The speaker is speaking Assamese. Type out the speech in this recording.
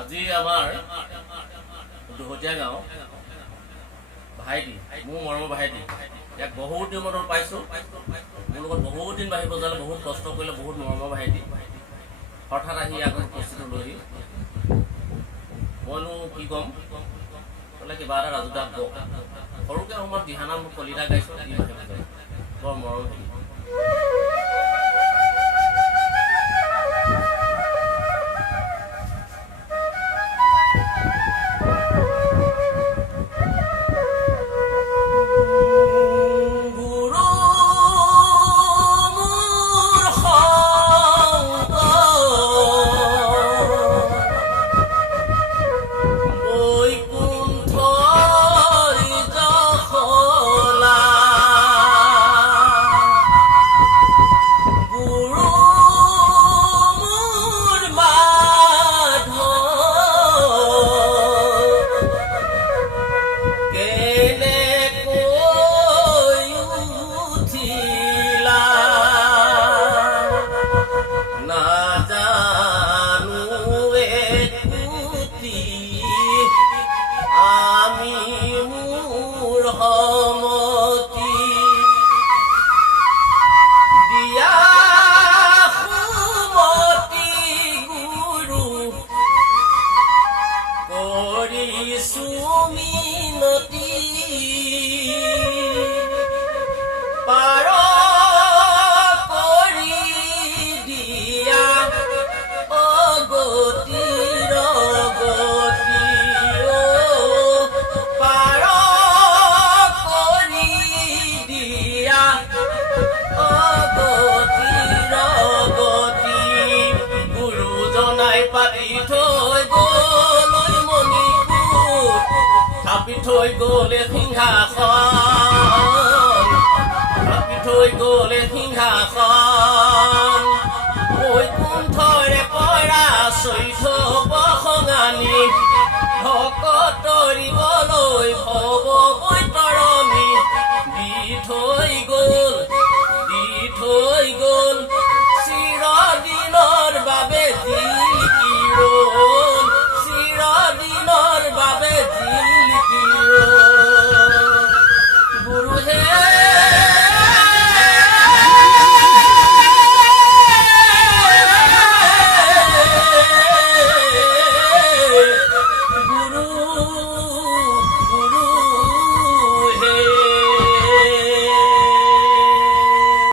আজি আমাৰ দুহতীয়া গাঁও ভাইটি, মোৰ মৰমৰ ভাইটি, ইয়াক বহুত দিন মনত পাইছোঁ। মোৰ লগত বহুত দিন বাঢ়ি বজালে, বহুত কষ্ট কৰিলে, বহুত মৰমৰ ভাইটি। হঠাৎ আহি ইয়াক উপস্থিত হ'লোহি। মইনো কি ক'ম, ক'লে কিবা এটা ৰাজুদাক কওক। সৰুকৈ সময়ত দিহানাম কলিতা গাইছোঁ, বৰ মৰম হেৰি। থৈ গ'লে সিংহাসন, থৈ গ'লে সিংহাসন, ঐ কুণ্ঠৰে পৰা চৈধ্য